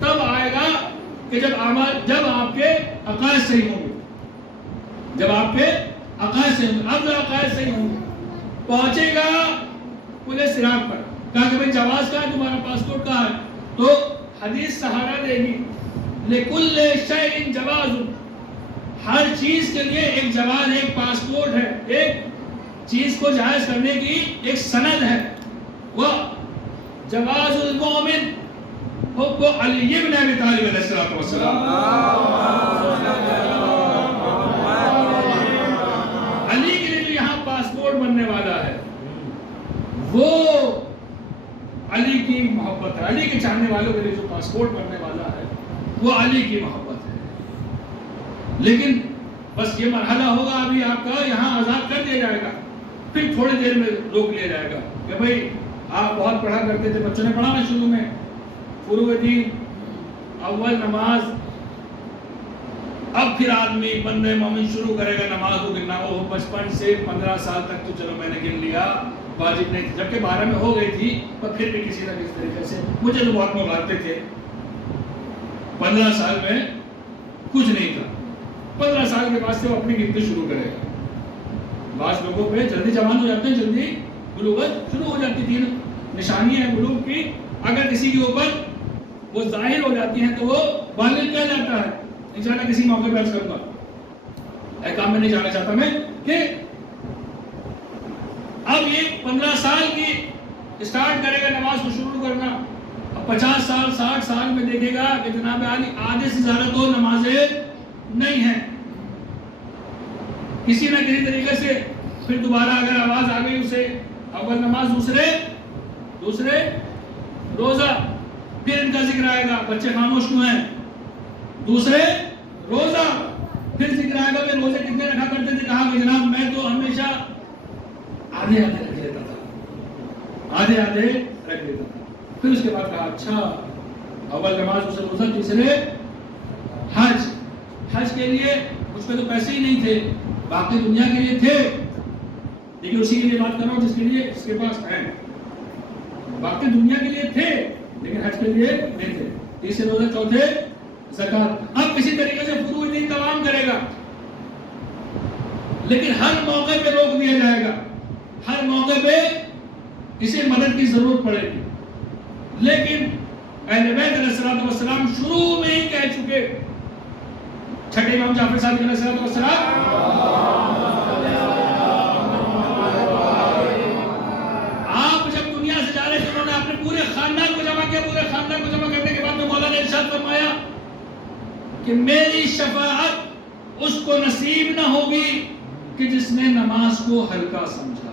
تب آئے گا کہ جب آپ کے عقائد صحیح ہوں گے، جب آپ کے عقائد صحیح ہوں گے۔ اب جو عقائد صحیح ہوں گے پہنچے گا پولیس صراط پر، کہا کہ بھئی جواز کہاں ہے، تمہارا پاسپورٹ کہاں ہے؟ تو حدیث سہارا دے گی، لِكُلِّ شَيْءٍ جَوَازٌ، ہر چیز کے لیے ایک جواز، ایک پاسپورٹ ہے، ایک چیز کو جائز کرنے کی ایک سند ہے۔ وہ جواز المؤمن حب علی بن ابی طالب علیہ السلام، علی کے لیے جو یہاں پاسپورٹ بننے والا ہے وہ علی کی محبت ہے، علی کے چاہنے والوں کے لیے جو پاسپورٹ بننے والا ہے وہ علی کی محبت ہے۔ لیکن بس یہ مرحلہ ہوگا ابھی آپ کا، یہاں آزاد کر دیا جائے گا، پھر تھوڑی دیر میں روک لیا جائے گا کہ بھئی آپ بہت پڑھا کرتے تھے، بچوں نے پڑھا نا شروع میں، فروع دین، اول نماز، اب پھر آدمی بندے مومن شروع کرے گا نماز کو گننا، وہ 55 سے 15 سال تک تو چلو میں نے گن لیا، واجب نہیں تھی، جبکہ 12 میں ہو گئی تھی، پر پھر بھی کسی نہ کسی طریقے سے مجھے تو بہت مغالتے تھے، 15 سال میں کچھ نہیں تھا، 15 سال کے بعد سے وہ اپنی گنتی شروع کرے گا۔ بعض لوگوں پہ جلدی جوان ہو جاتے ہیں، جلدی بلوغت شروع ہو جاتی تھی، نشانی ہے بلوغ کی، اگر کسی کے اوپر وہ ظاہر ہو جاتی ہیں تو وہ بالغ کہہ جاتا ہے۔ انشاءاللہ کسی موقع پہ عرض کروں گا، احکام میں نہیں جانا چاہتا میں، کہ اب یہ 15 سال کی اسٹارٹ کرے گا نماز کو شروع کرنا، اب 50 سال 60 سال میں دیکھے گا کہ جناب علی آدھے سے زیادہ تو نمازیں نہیں ہیں، کسی نہ کسی طریقے سے پھر دوبارہ اگر آواز آ گئی اسے، اول نماز، دوسرے روزہ، پھر ان کا ذکر آئے گا، بچے خاموش کیوں ہیں، دوسرے روزہ، پھر ذکر آئے گا کہ روزے کتنے رکھا کرتے تھے، کہا کہ جناب میں تو ہمیشہ آدھے رکھ لیتا تھا، رکھ لیتا تھا۔ پھر اس کے بعد کہا اچھا اول نماز، دوسرے روزہ، تیسرے حج کے لیے مجھ پہ تو پیسے ہی نہیں تھے، باقی دنیا کے لیے تھے، لیکن اسی کے لیے بات کر رہا ہوں جس کے پاس ہے، باقی دنیا کے لیے تھے لیکن حج کے لیے نہیں تھے، تیسرے روزے، چوتھے زکات۔ اب کسی طریقے سے فروع دین تمام کرے گا، لیکن ہر موقع پہ روک دیا جائے گا، ہر موقع پہ اسے مدد کی ضرورت پڑے گی. لیکن اہل بیت علیہ السلام شروع میں ہی کہہ چکے، چھٹے امام جعفر صادق علیہ السلام، آپ جب دنیا سے جا رہے تھے انہوں نے اپنے پورے خاندان کو جمع کیا. پورے خاندان کو جمع کرنے کے بعد میں مولا نے ارشاد فرمایا کہ میری شفاعت اس کو نصیب نہ ہوگی کہ جس نے نماز کو ہلکا سمجھا.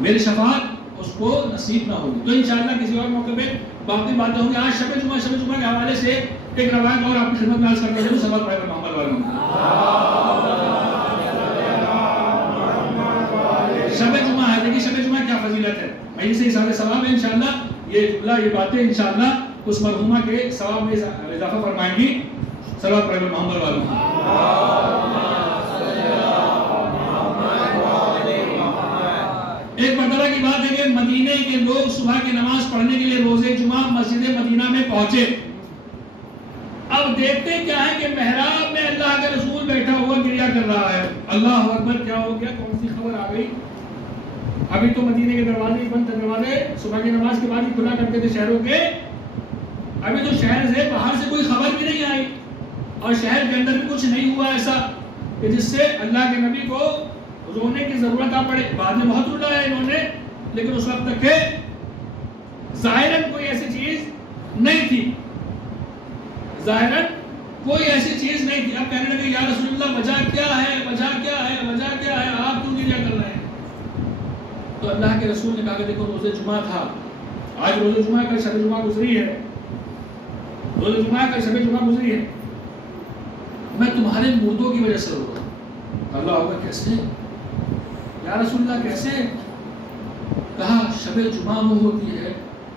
میری شفاعت اس کو نصیب نہ ہوگی. تو انشاءاللہ کسی اور موقع پہ باقی باتیں ہوں گی. آج شب جمعہ کے حوالے سے ایک روایت اور آپ کی خدمت میں عرض کرتا ہوں. صلی اللہ علیہ محمد شب جمعہ ہے. دیکھیے شب جمعہ کیا فضیلت ہے. میں سے حساب ثواب ہے انشاءاللہ. یہ جملہ یہ باتیں انشاءاللہ اس مرحومہ کے ثواب میں اضافہ فرمائیں گی. صلی اللہ علیہ محمد ایک مرتبہ کی بات ہے کہ مدینے کے لوگ صبح کی نماز پڑھنے کے لیے روز جمعہ مسجد مدینہ میں پہنچے. اب دیکھتے کیا ہے کہ محراب میں اللہ کے رسول بیٹھا ہوا گریا کر رہا ہے. اللہ اکبر، کیا ہو گیا؟ کون سی خبر آ گئی؟ ابھی تو مدینے کے دروازے بند تھے، دروازے صبح کی نماز کے بعد ہی کھلا کرتے تھے شہروں کے. ابھی تو شہر سے باہر سے کوئی خبر بھی نہیں آئی اور شہر کے اندر بھی کچھ نہیں ہوا ایسا کہ جس سے اللہ کے نبی کو رونے کی ضرورت آ پڑے. بعد میں بہت رونا ہے انہوں نے، لیکن اس وقت تک کہ ظاہراً کوئی ایسی چیز نہیں تھی. ظاہراً کوئی ایسی چیز نہیں تھی. اب کہنے لگے یا رسول اللہ وجہ کیا ہے، وجہ کیا ہے، وجہ کیا ہے، آپ کیوں گریا کر رہے ہیں؟ تو اللہ کے رسول نے کہا کہ دیکھو روز جمعہ تھا، آج روز جمعہ کل شب جمعہ گزری ہے، روز جمعہ کل شب جمعہ گزری ہے، میں تمہارے مردوں کی وجہ سے رو رہا ہوں. اللہ اکبر، کیسے یا رسول اللہ کیسے؟ کہا شب جمعہ وہ ہوتی ہے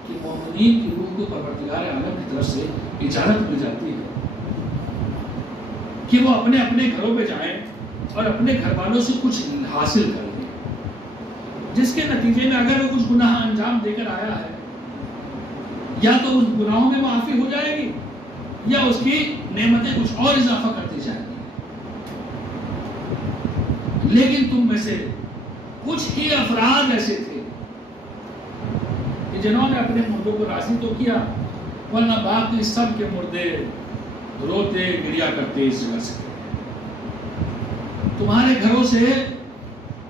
کہ مومنین کی روح کو پروردگار عالم کی طرف سے اجازت مل جاتی ہے کہ وہ اپنے اپنے گھروں پہ جائیں اور اپنے گھر والوں سے کچھ حاصل کر لیں، جس کے نتیجے میں اگر وہ کچھ گناہ انجام دے کر آیا ہے یا تو اس گناہوں میں معافی ہو جائے گی یا اس کی نعمتیں کچھ اور اضافہ کرتی جائیں گی. لیکن تم میں سے کچھ ہی افراد ایسے تھے کہ جنہوں نے اپنے مردوں کو راضی تو کیا، ورنہ باقی سب کے مردے روتے گریا کرتے اس جگہ سے. تمہارے گھروں سے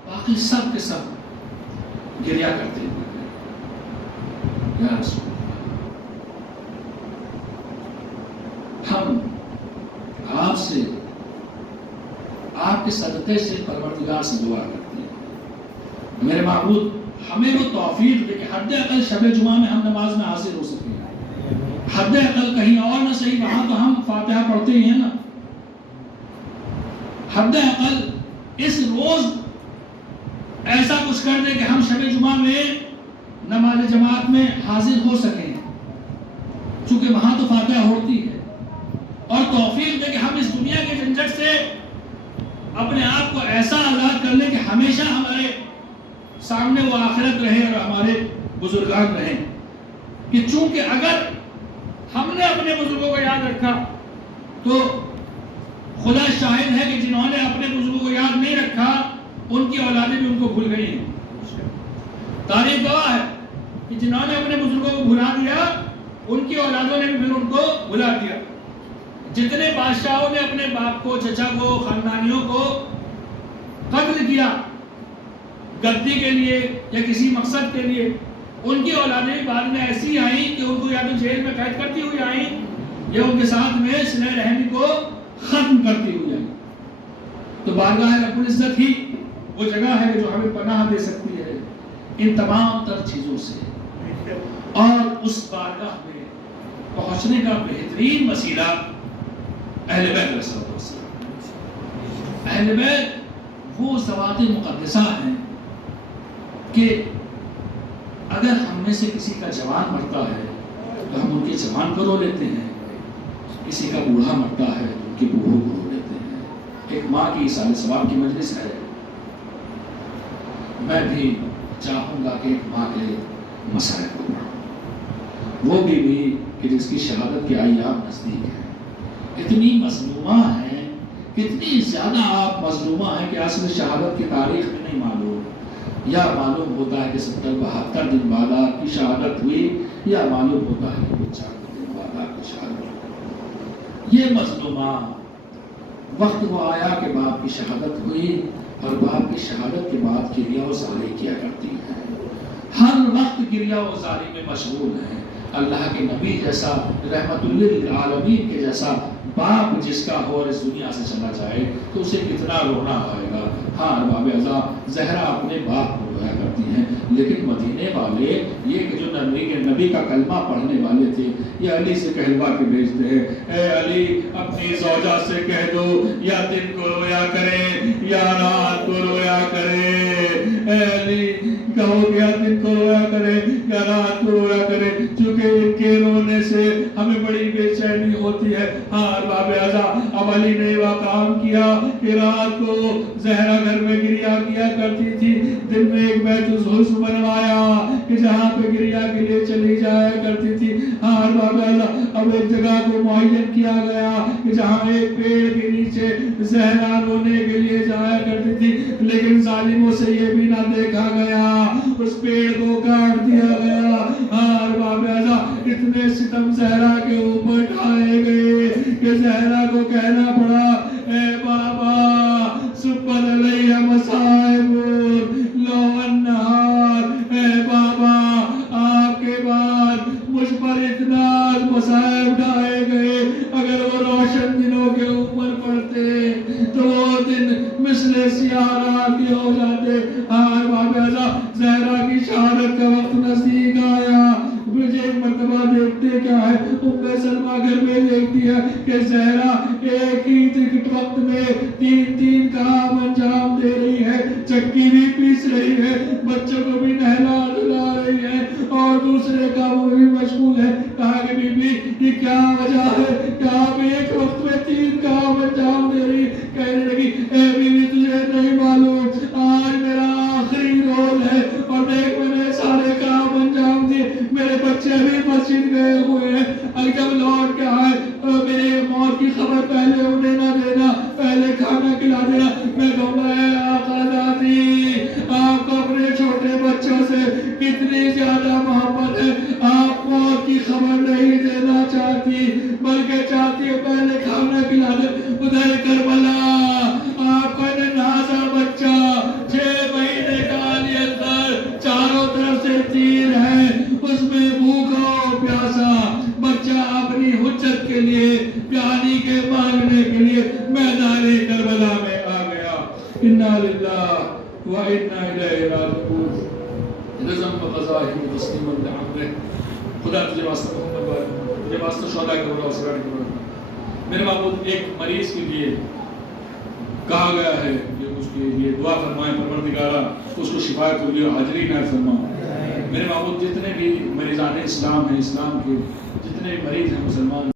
باقی سب کے سب گریا کرتے ہیں. یا رسول ہم آپ سے، آپ کے صدقے سے پروردگار سے دعا کرتے ہیں میرے معبود ہمیں وہ توفیق دے کہ حد اقل شب جمعہ میں ہم نماز میں حاضر ہو سکیں. حد اقل کہیں اور نہ صحیح، وہاں تو ہم فاتحہ پڑھتے ہی ہیں نا. حد اقل اس روز ایسا کچھ کر دے کہ ہم شب جمعہ میں نماز جماعت میں حاضر ہو سکیں، چونکہ وہاں تو فاتحہ ہوتی ہے. اور توفیق دے کہ ہم اس دنیا کے جھنجٹ سے اپنے آپ کو ایسا آزاد کر لیں کہ ہمیشہ ہمارے سامنے وہ آخرت رہے اور ہمارے بزرگان رہیں. کہ چونکہ اگر ہم نے اپنے بزرگوں کو یاد رکھا تو خدا شاہد ہے کہ جنہوں نے اپنے بزرگوں کو یاد نہیں رکھا ان کی اولادیں بھی ان کو بھول گئی ہیں. تاریخ گواہ ہے کہ جنہوں نے اپنے بزرگوں کو بھلا دیا ان کی اولادوں نے بھی پھر ان کو بھلا دیا. جتنے بادشاہوں نے اپنے باپ کو، چچا کو، خاندانیوں کو قتل کیا گدی کے لیے یا کسی مقصد کے لیے، ان کی اولادیں بھی بعد میں ایسی آئیں کہ ان کو یا تو جیل میں قید کرتی ہوئی آئیں یا ان کے ساتھ میں صلہ رحمی کو ختم کرتی ہوئی آئیں. تو بارگاہ رب العزت ہی وہ جگہ ہے جو ہمیں پناہ دے سکتی ہے ان تمام تر چیزوں سے. اور اس بارگاہ میں پہنچنے کا بہترین وسیلہ اہل بیت علیہ السلام. اہل بیت وہ ذوات مقدسہ ہیں کہ اگر ہم میں سے کسی کا جوان مرتا ہے تو ہم ان کے جوان کو رو لیتے ہیں، کسی کا بوڑھا مرتا ہے تو ان کے بوڑھوں کو رو لیتے ہیں. ایک ماں کی سال ثواب کی مجلس ہے. میں بھی چاہوں گا کہ ایک ماں کے مسائل کو پڑھوں. وہ بھی کہ جس کی شہادت کے ایام نزدیک ہے، اتنی مظلومہ ہیں کتنی زیادہ آپ مظلومہ ہیں کہ اصل شہادت کی تاریخ میں نہیں معلوم، یا معلوم ہوتا ہے کہ 70-72 دن بعد آپ کی شہادت ہوئی، یا معلوم ہوتا ہے کہ 40 دن بعد آپ کی شہادت ہوئی۔ یہ مظلومہ وقت وہ آیا کہ باپ کی شہادت ہوئی، اور باپ کی شہادت کے بعد گریہ و زاری کیا کرتی ہیں، ہر وقت گریہ و زاری میں مشغول ہیں۔ اللہ کے نبی جیسا، رحمت للعالمین کے جیسا باپ جس کا ہو اور اس دنیا سے چلا جائے تو اسے کتنا رونا آئے گا۔ ہاں ارباب اعضاء، زہرا اپنے باپ کو رویا کرتی ہیں، لیکن مدینے والے یہ کہ جو نبی کا کلمہ پڑھنے والے تھے، یہ علی سے کہلوا کے بھیجتے ہیں، اے علی اپنی زوجہ سے کہہ دو یا دن کو رویا کریں یا رات کو رویا کریں، اے علی کہو یا دن کو رویا کریں یا رات کو رویا کریں، چونکہ ان کے رونے سے ہمیں بڑی بے چینی ہوتی ہے۔ ہاں ارباب اعضاء، اب علی نے وہ کام کیا کہ رات کو زہرا گھر میں گریہ کیا کرتی تھی، دن میں ایک بیت الحزن بنوایا کہ جہاں پہ گریہ کے لیے چلی جایا کرتی تھی۔ ہاں ارباب اعضاء، اب ایک جگہ کو معین کیا گیا کہ جہاں ایک پیڑ کے نیچے زہرا رونے کے لیے جایا کرتی تھی، لیکن ظالموں سے یہ بھی نہ دیکھا گیا، اس پیڑ کو کاٹ دیا گیا۔ ہاں ارباب اعضاء، اتنے ستم زہرا کے اوپر ڈھائے گئے کہ زہرا کو کہنا پڑا، اے بابا سبت علیہ مصائب لو النہار، اے بابا آپ کے بعد مجھ پر اتنا مصائب ڈھائے گئے، اگر وہ روشن دنوں کے اوپر پڑتے تو وہ دن مثل سیاہ رات کے ہو جاتے۔ ہاں ارباب اعضاء، زہرا کی شہادت کا وقت نزدیک آیا، مجھے ایک مرتبہ دیکھتے کیا ہے، ام سلمہ گھر میں دیکھتی ہے کہ زہرا ایک ہی وقت میں 3 کام انجام دے رہی ہے، چکی بھی پیس رہی ہے، بچوں کو بھی نہلا دھلا رہی ہے اور دوسرے کاموں میں بھی مشغول ہے۔ کہا کہ بی بی یہ کیا وجہ ہے کہ آپ ایک وقت میں 3 کام انجام دے رہی؟ کہنے لگی، اے بی بی تجھے نہیں معلوم، آج میرا آخری روز ہے اور دیکھ میں نے سارے کام انجام دیے، میرے بچے بھی مسجد گئے ہوئے ہیں، اگر جب لوٹ کے آئے میرے موت کی خبر پہلے انہیں نہ دینا، پہلے کھانا کھلا دینا۔ میں کہوں گا اے آقا ذاتی، آپ کو اپنے چھوٹے بچوں سے کتنی زیادہ محبت ہے، آپ موت کی خبر نہیں دینا چاہتی بلکہ چاہتی ہے پہلے کھانا کھلا دے۔ ادھر کربلا آپ کو نازا بچہ 6 مہینے کا علی اندر، چاروں طرف سے تیر ہے، اس میں بھوکا پیاسا بچہ اپنی حجت کے لیے، پیانی کے مانگنے کے لیے میدان کربلا میں آ گیا۔ انا للہ و انا الیہ راجعون، رزم و قضائہ و تسلیم لعمرہ۔ خدا تجھے واسطہ محمد و تجھے واسطہ شہداء کے بڑا وسرار کے بڑا۔ میرے معبود، ایک مریض کے لیے کہا گیا ہے کہ اس کے لیے دعا فرمائیں، پروردگارہ اس کو شفایت ہو لیے حاضری نہ فرما۔ میرے معبود، جتنے بھی مریضان اسلام ہیں، اسلام کے جتنے مریض ہیں مسلمان